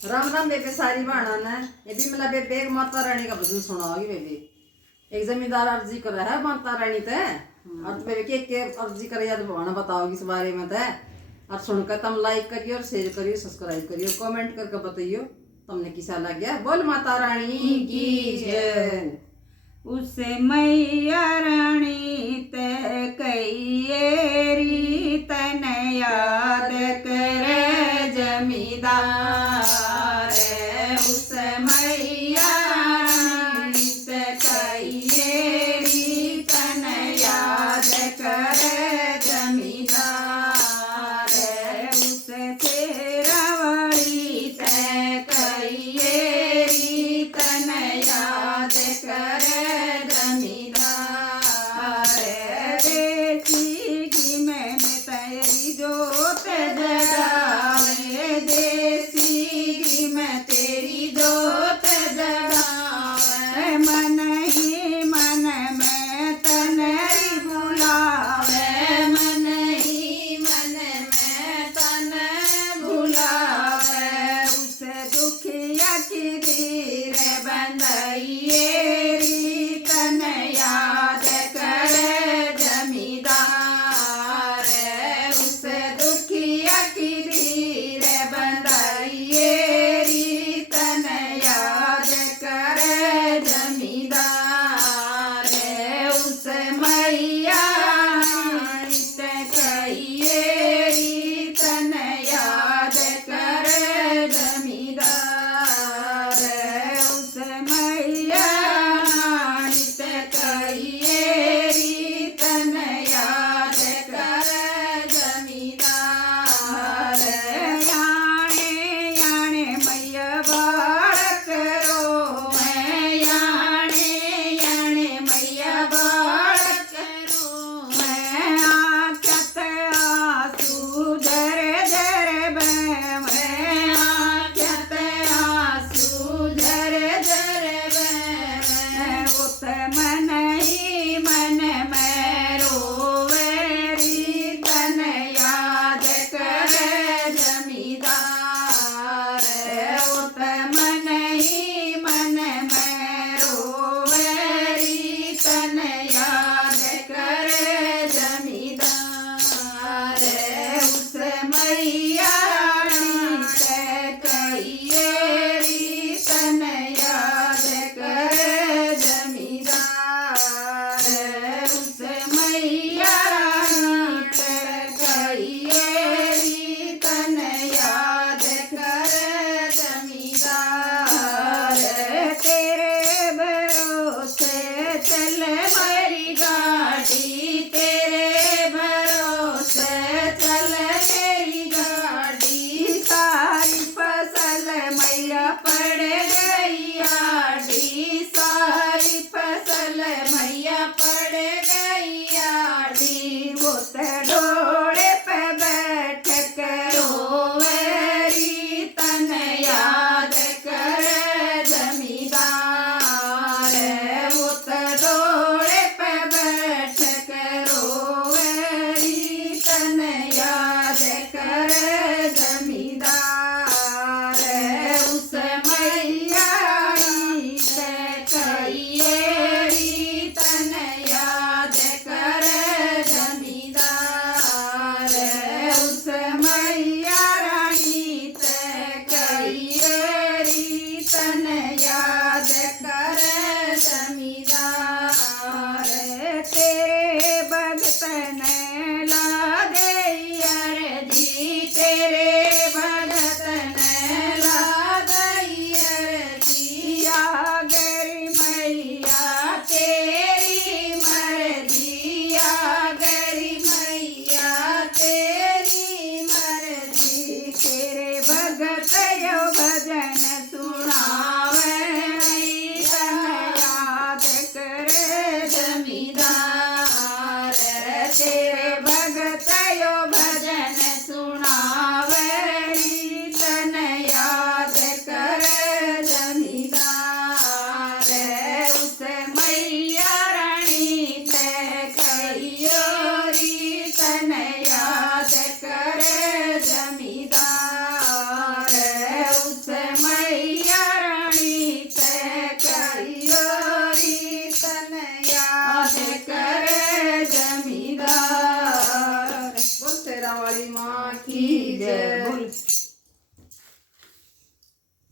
राम राम बेबे सारी बहना ने ये भी मतलब बेबे एक माता रानी का भजन सुनाओगी बेबे। एक जमींदार अर्जी कर रहा है माता रानी ते और बेबे के अर्जी करे या तो भगवान बताओगी इस बारे में ते। और सुनकर तुम लाइक करियो और शेयर करियो सब्सक्राइब करियो कमेंट करके बताइयो तुमने किसा लग गया। बोल माता रानी की जय। उस मैया रानी ते कई तन याद करे जमींदार। उस मैया रानी ते कई तन याद करे जमींदार। उस शेरावली ते कई तन याद करे जमींदार। देसी घी में तेरी जोत जगावे, देसी घी में तेरी जोत जगावे। मन ही मन में तनरी बुलावे, मन ही मन में तन बुलावे। उस दुखिया की धीर बंधाइए तन याद करे जमींदार। उस दुखिया की धीर बंधाइए तन याद करे जमींदार। उस मैया ते कई तन याद करे जमींदार। उस मैया ते कई तन याद करे जमींदार। याने याने मैया बालक रोवे, याने याने मैया बालक रोवे। आँखत आंसू झरे झरे बहे, आँखत आंसू झरे झरे बहे। उस मन ही मन में रोवे तन याद करे जमींदार। उस मन ही मन में रोवे तन याद करे जमींदार। उस मैया रानी ते कई तन याद करे जमींदार। उस मैया रानी ते कई तन याद करे जमींदार। तेरे भरोसे चल मेरी गाड़ी, तेरे भरोसे चल मेरी गाड़ी। सारी फसल मैया पड़ गई आड़ी, सारी फसल मैया पड़ गई आड़ी। वो डोले पे बैठ करो तन याद करे जमींदार। वो डोले पे बैठ करो तन याद करे जमींदार। उस मैया रानी ते कई तन याद करे जमींदार। उस मैया रानी ते कई तन याद करे जमींदार। तेरे भगत ने ला दे अर्जी, तेरे भगत ने ला दे अर्जी। आगरी मैया तेरी मर्जी, आगरी मैया तेरी मर्जी। तेरे भगत यो भजन सुनावे तन याद करे जमींदार। तेरे भगत यो भजन सुनावे तन याद करे जमींदार। उस मैया रानी ते कई तन याद करे जमींदार। उस माँ की जय। बोल